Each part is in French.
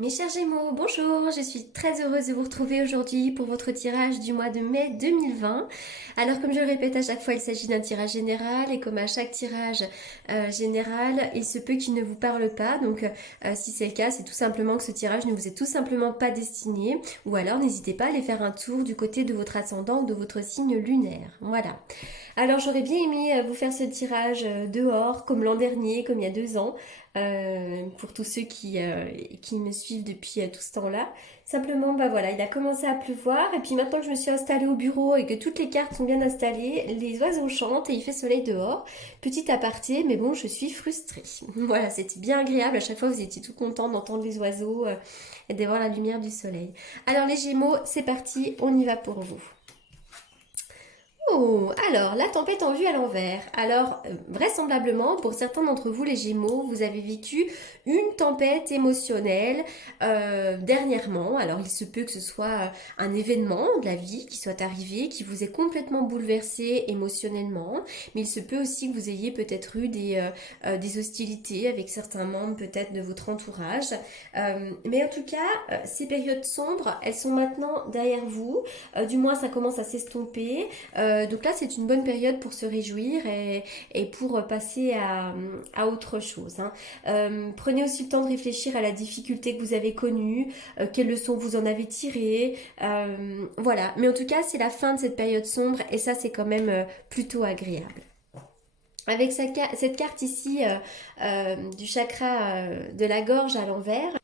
Mes chers Gémeaux, bonjour, je suis très heureuse de vous retrouver aujourd'hui pour votre tirage du mois de mai 2020. Alors comme je le répète à chaque fois, il s'agit d'un tirage général et comme à chaque tirage général, il se peut qu'il ne vous parle pas. Donc si c'est le cas, c'est tout simplement que ce tirage ne vous est tout simplement pas destiné. Ou alors n'hésitez pas à aller faire un tour du côté de votre ascendant ou de votre signe lunaire. Voilà. Alors j'aurais bien aimé vous faire ce tirage dehors, comme l'an dernier, comme il y a 2 ans, pour tous ceux qui me suivent depuis tout ce temps-là. Simplement, bah voilà, il a commencé à pleuvoir, et puis maintenant que je me suis installée au bureau et que toutes les cartes sont bien installées, les oiseaux chantent et il fait soleil dehors. Petit aparté, mais bon, je suis frustrée. Voilà, c'était bien agréable, à chaque fois vous étiez tout content d'entendre les oiseaux et de voir la lumière du soleil. Alors les Gémeaux, c'est parti, on y va pour vous. Oh, alors, la tempête en vue à l'envers. Alors, vraisemblablement, pour certains d'entre vous, les Gémeaux, vous avez vécu une tempête émotionnelle dernièrement. Alors, il se peut que ce soit un événement de la vie qui soit arrivé, qui vous ait complètement bouleversé émotionnellement. Mais il se peut aussi que vous ayez peut-être eu des hostilités avec certains membres peut-être de votre entourage. Mais en tout cas, ces périodes sombres, elles sont maintenant derrière vous. Du moins, ça commence à s'estomper. Donc là, c'est une bonne période pour se réjouir et pour passer à autre chose, hein. Prenez aussi le temps de réfléchir à la difficulté que vous avez connue, quelles leçons vous en avez tirées. Voilà, mais en tout cas, c'est la fin de cette période sombre et ça, c'est quand même plutôt agréable. Avec cette carte ici du chakra de la gorge à l'envers,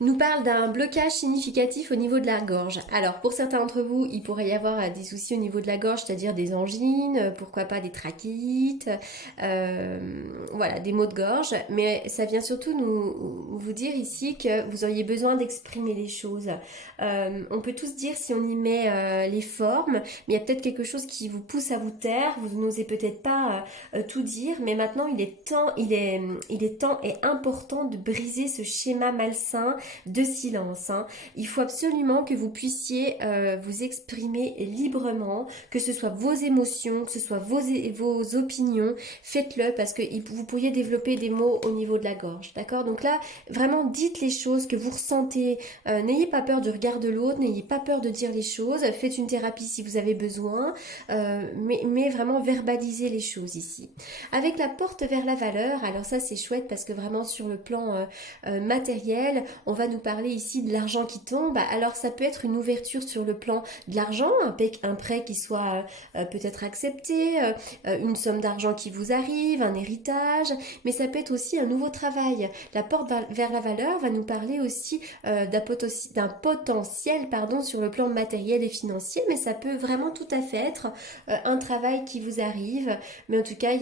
nous parle d'un blocage significatif au niveau de la gorge. Alors pour certains d'entre vous, il pourrait y avoir des soucis au niveau de la gorge, c'est-à-dire des angines, pourquoi pas des trachéites, voilà, des maux de gorge. Mais ça vient surtout vous dire ici que vous auriez besoin d'exprimer les choses. On peut tous dire si on y met les formes, mais il y a peut-être quelque chose qui vous pousse à vous taire, vous n'osez peut-être pas tout dire, mais maintenant il est temps et important de briser ce schéma malsain de silence, hein. Il faut absolument que vous puissiez vous exprimer librement, que ce soit vos émotions, que ce soit vos opinions. Faites-le parce que vous pourriez développer des mots au niveau de la gorge. D'accord? Donc là, vraiment, dites les choses que vous ressentez. N'ayez pas peur du regard de l'autre, n'ayez pas peur de dire les choses. Faites une thérapie si vous avez besoin, mais vraiment verbalisez les choses ici. Avec la porte vers la valeur, alors ça c'est chouette parce que vraiment sur le plan matériel, on va nous parler ici de l'argent qui tombe. Alors ça peut être une ouverture sur le plan de l'argent, un prêt qui soit peut-être accepté, une somme d'argent qui vous arrive, un héritage, mais ça peut être aussi un nouveau travail. La porte vers la valeur va nous parler aussi d'un potentiel sur le plan matériel et financier, mais ça peut vraiment tout à fait être un travail qui vous arrive, mais en tout cas,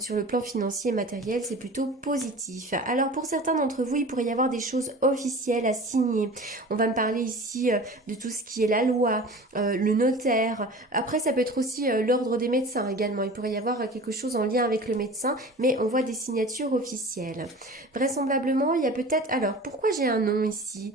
sur le plan financier et matériel, c'est plutôt positif. Alors pour certains d'entre vous, il pourrait y avoir des choses officielles à signer. On va me parler ici de tout ce qui est la loi, le notaire. Après, ça peut être aussi l'ordre des médecins également. Il pourrait y avoir quelque chose en lien avec le médecin, mais on voit des signatures officielles. Vraisemblablement, il y a peut-être... Alors, pourquoi j'ai un nom ici?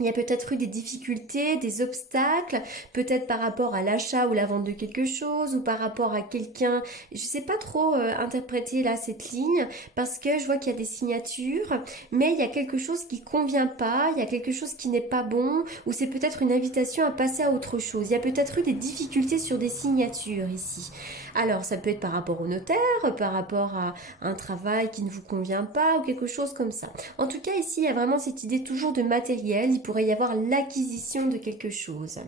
Il y a peut-être eu des difficultés, des obstacles, peut-être par rapport à l'achat ou la vente de quelque chose, ou par rapport à quelqu'un. Je ne sais pas trop interpréter là cette ligne, parce que je vois qu'il y a des signatures, mais il y a quelque chose qui ne convient pas, il y a quelque chose qui n'est pas bon, ou c'est peut-être une invitation à passer à autre chose. Il y a peut-être eu des difficultés sur des signatures ici. Alors ça peut être par rapport au notaire, par rapport à un travail qui ne vous convient pas, ou quelque chose comme ça. En tout cas, ici, il y a vraiment cette idée toujours de matériel. Il pourrait y avoir l'acquisition de quelque chose.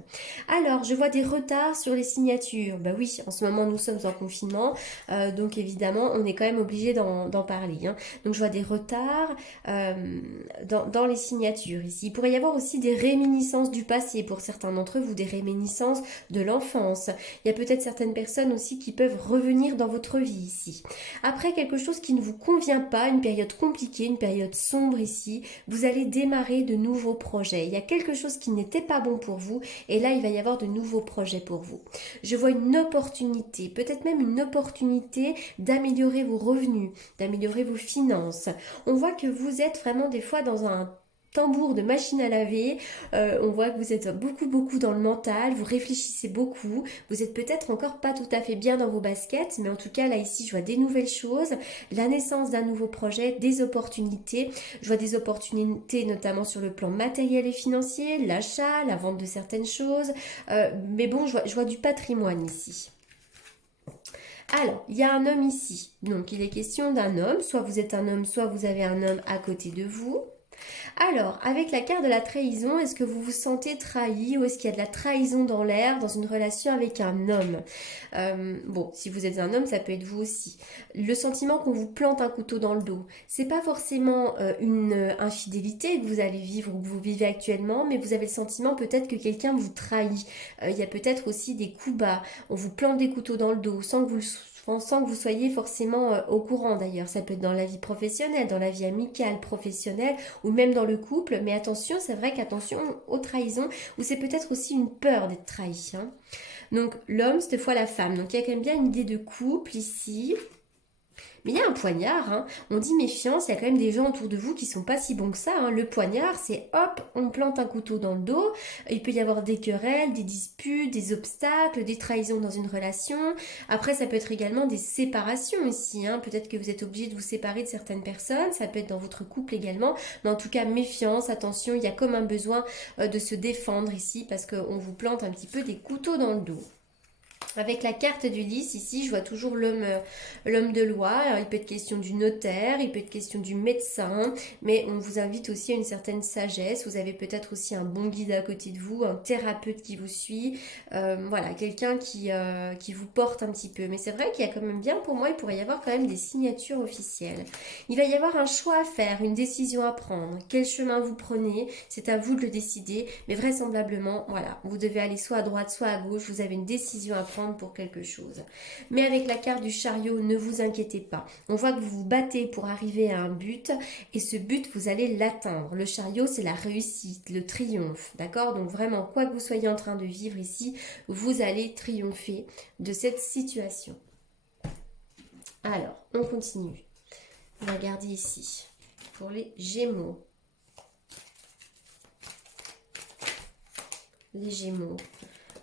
Alors, je vois des retards sur les signatures. Bah oui, en ce moment, nous sommes en confinement. Donc, évidemment, on est quand même obligé d'en parler, hein. Donc, je vois des retards dans les signatures ici. Il pourrait y avoir aussi des réminiscences du passé pour certains d'entre vous, des réminiscences de l'enfance. Il y a peut-être certaines personnes aussi qui peuvent revenir dans votre vie ici. Après, quelque chose qui ne vous convient pas, une période compliquée, une période sombre ici, vous allez démarrer de nouveaux projets. Il y a quelque chose qui n'était pas bon pour vous et là, il va y avoir de nouveaux projets pour vous. Je vois une opportunité, peut-être même une opportunité d'améliorer vos revenus, d'améliorer vos finances. On voit que vous êtes vraiment des fois dans un tambour de machine à laver. On voit que vous êtes beaucoup dans le mental, vous réfléchissez beaucoup, vous êtes peut-être encore pas tout à fait bien dans vos baskets, mais en tout cas là ici je vois des nouvelles choses, la naissance d'un nouveau projet, des opportunités. Je vois des opportunités notamment sur le plan matériel et financier, l'achat, la vente de certaines choses, mais bon je vois du patrimoine ici. Alors, il y a un homme ici, donc il est question d'un homme, soit vous êtes un homme, soit vous avez un homme à côté de vous. Alors, avec la carte de la trahison, est-ce que vous vous sentez trahi ou est-ce qu'il y a de la trahison dans l'air dans une relation avec un homme? Bon, si vous êtes un homme, ça peut être vous aussi. Le sentiment qu'on vous plante un couteau dans le dos, c'est pas forcément une infidélité que vous allez vivre ou que vous vivez actuellement, mais vous avez le sentiment peut-être que quelqu'un vous trahit. Il y a peut-être aussi des coups bas, on vous plante des couteaux dans le dos sans que vous soyez forcément au courant d'ailleurs. Ça peut être dans la vie professionnelle, dans la vie amicale, professionnelle ou même dans le couple. Mais attention, c'est vrai qu'attention aux trahisons ou c'est peut-être aussi une peur d'être trahi. Hein. Donc l'homme, cette fois la femme. Donc il y a quand même bien une idée de couple ici. Mais il y a un poignard, hein. On dit méfiance, il y a quand même des gens autour de vous qui sont pas si bons que ça. Hein. Le poignard, c'est hop, on plante un couteau dans le dos. Il peut y avoir des querelles, des disputes, des obstacles, des trahisons dans une relation. Après, ça peut être également des séparations ici. Hein. Peut-être que vous êtes obligé de vous séparer de certaines personnes. Ça peut être dans votre couple également. Mais en tout cas, méfiance, attention, il y a comme un besoin de se défendre ici parce qu'on vous plante un petit peu des couteaux dans le dos. Avec la carte du lys, ici, je vois toujours l'homme de loi. Alors, il peut être question du notaire, il peut être question du médecin, mais on vous invite aussi à une certaine sagesse. Vous avez peut-être aussi un bon guide à côté de vous, un thérapeute qui vous suit. Voilà, quelqu'un qui vous porte un petit peu. Mais c'est vrai qu'il y a quand même bien, pour moi, il pourrait y avoir quand même des signatures officielles. Il va y avoir un choix à faire, une décision à prendre. Quel chemin vous prenez? C'est à vous de le décider. Mais vraisemblablement, voilà, vous devez aller soit à droite, soit à gauche. Vous avez une décision à prendre pour quelque chose. Mais avec la carte du chariot, ne vous inquiétez pas. On voit que vous vous battez pour arriver à un but et ce but, vous allez l'atteindre. Le chariot, c'est la réussite, le triomphe, d'accord? Donc vraiment, quoi que vous soyez en train de vivre ici, vous allez triompher de cette situation. Alors, on continue. On va regarder ici pour les Gémeaux. Les Gémeaux.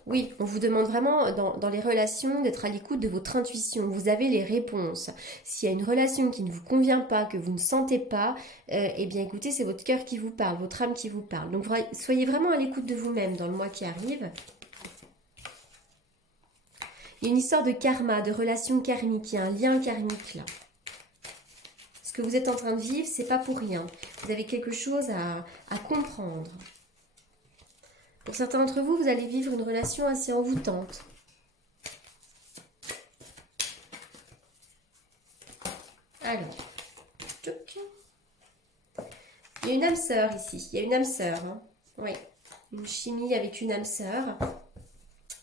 Oui, on vous demande vraiment dans les relations d'être à l'écoute de votre intuition. Vous avez les réponses. S'il y a une relation qui ne vous convient pas, que vous ne sentez pas, eh bien écoutez, c'est votre cœur qui vous parle, votre âme qui vous parle. Donc soyez vraiment à l'écoute de vous-même dans le mois qui arrive. Il y a une histoire de karma, de relation karmique, il y a un lien karmique là. Ce que vous êtes en train de vivre, c'est pas pour rien. Vous avez quelque chose à comprendre. Pour certains d'entre vous, vous allez vivre une relation assez envoûtante. Alors, il y a une âme sœur ici. Il y a une âme sœur. Hein. Oui, une chimie avec une âme sœur.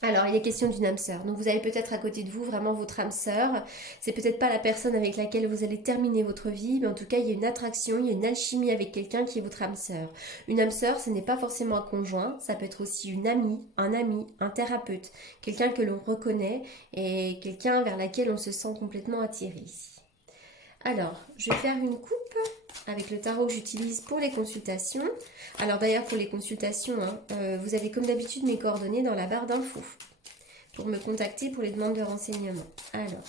Alors, il est question d'une âme sœur. Donc, vous avez peut-être à côté de vous vraiment votre âme sœur. C'est peut-être pas la personne avec laquelle vous allez terminer votre vie, mais en tout cas, il y a une attraction, il y a une alchimie avec quelqu'un qui est votre âme sœur. Une âme sœur, ce n'est pas forcément un conjoint, ça peut être aussi une amie, un thérapeute, quelqu'un que l'on reconnaît et quelqu'un vers laquelle on se sent complètement attiré ici. Alors, je vais faire une coupe avec le tarot que j'utilise pour les consultations. Alors d'ailleurs, pour les consultations, hein, vous avez comme d'habitude mes coordonnées dans la barre d'infos pour me contacter pour les demandes de renseignements. Alors,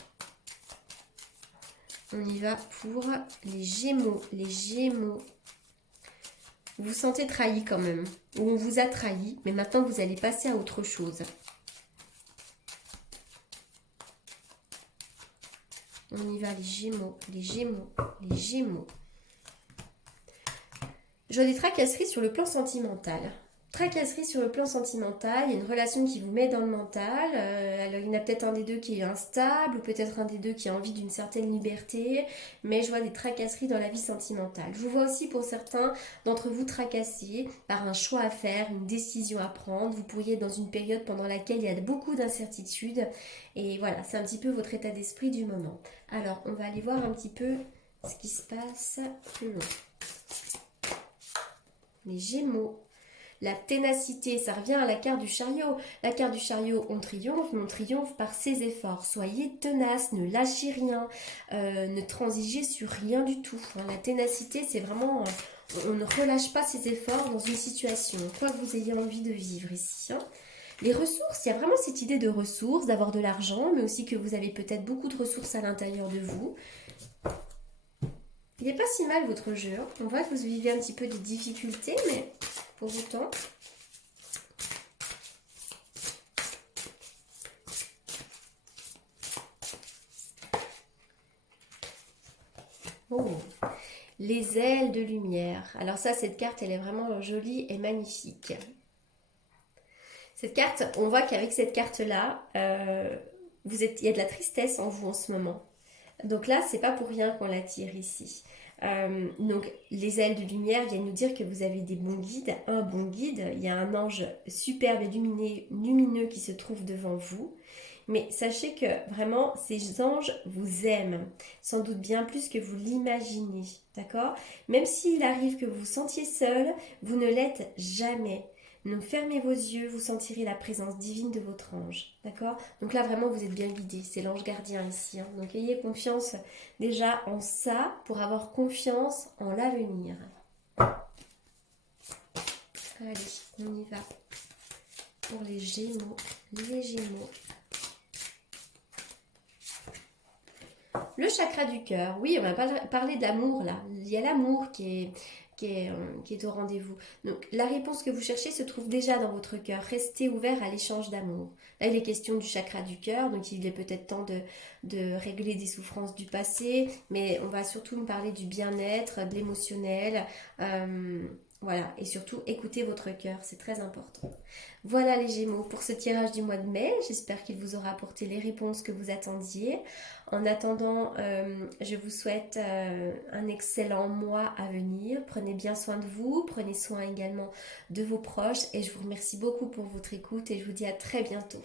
on y va pour les Gémeaux. Les Gémeaux. Vous vous sentez trahi quand même, ou on vous a trahi, mais maintenant vous allez passer à autre chose. On y va, les Gémeaux, les Gémeaux, les Gémeaux. Je vois des tracasseries sur le plan sentimental. Tracasseries sur le plan sentimental, il y a une relation qui vous met dans le mental. Alors il y en a peut-être un des deux qui est instable, ou peut-être un des deux qui a envie d'une certaine liberté, mais je vois des tracasseries dans la vie sentimentale. Je vous vois aussi pour certains d'entre vous tracassés par un choix à faire, une décision à prendre. Vous pourriez être dans une période pendant laquelle il y a beaucoup d'incertitudes. Et voilà, c'est un petit peu votre état d'esprit du moment. Alors, on va aller voir un petit peu ce qui se passe plus long. Les Gémeaux. La ténacité, ça revient à la carte du chariot. La carte du chariot, on triomphe, mais on triomphe par ses efforts. Soyez tenace, ne lâchez rien, ne transigez sur rien du tout. La ténacité, c'est vraiment, On ne relâche pas ses efforts dans une situation, quoi que vous ayez envie de vivre ici. Hein. Les ressources, il y a vraiment cette idée de ressources, d'avoir de l'argent, mais aussi que vous avez peut-être beaucoup de ressources à l'intérieur de vous. Il n'est pas si mal votre jeu. Hein. On voit que vous vivez un petit peu des difficultés, mais pour autant... Oh, les ailes de lumière. Alors ça, cette carte, elle est vraiment jolie et magnifique. Cette carte, on voit qu'avec cette carte-là, il y a de la tristesse en vous en ce moment. Donc là, c'est pas pour rien qu'on la tire ici. Donc les ailes de lumière viennent nous dire que vous avez des bons guides, un bon guide. Il y a un ange superbe et lumineux qui se trouve devant vous. Mais sachez que vraiment, ces anges vous aiment, sans doute bien plus que vous l'imaginez, d'accord? Même s'il arrive que vous vous sentiez seul, vous ne l'êtes jamais. Donc fermez vos yeux, vous sentirez la présence divine de votre ange, d'accord? Donc là vraiment vous êtes bien guidé, c'est l'ange gardien ici. Hein. Donc ayez confiance déjà en ça pour avoir confiance en l'avenir. Allez, on y va. Pour les Gémeaux, les Gémeaux. Le chakra du cœur, oui, on va parler d'amour là. Il y a l'amour qui est au rendez-vous. Donc la réponse que vous cherchez se trouve déjà dans votre cœur. Restez ouvert à l'échange d'amour. Là, il est question du chakra du cœur, donc il est peut-être temps de régler des souffrances du passé, mais on va surtout me parler du bien-être, de l'émotionnel. Voilà, et surtout écoutez votre cœur, c'est très important. Voilà les Gémeaux pour ce tirage du mois de mai. J'espère qu'il vous aura apporté les réponses que vous attendiez. En attendant, je vous souhaite un excellent mois à venir. Prenez bien soin de vous, prenez soin également de vos proches et je vous remercie beaucoup pour votre écoute et je vous dis à très bientôt.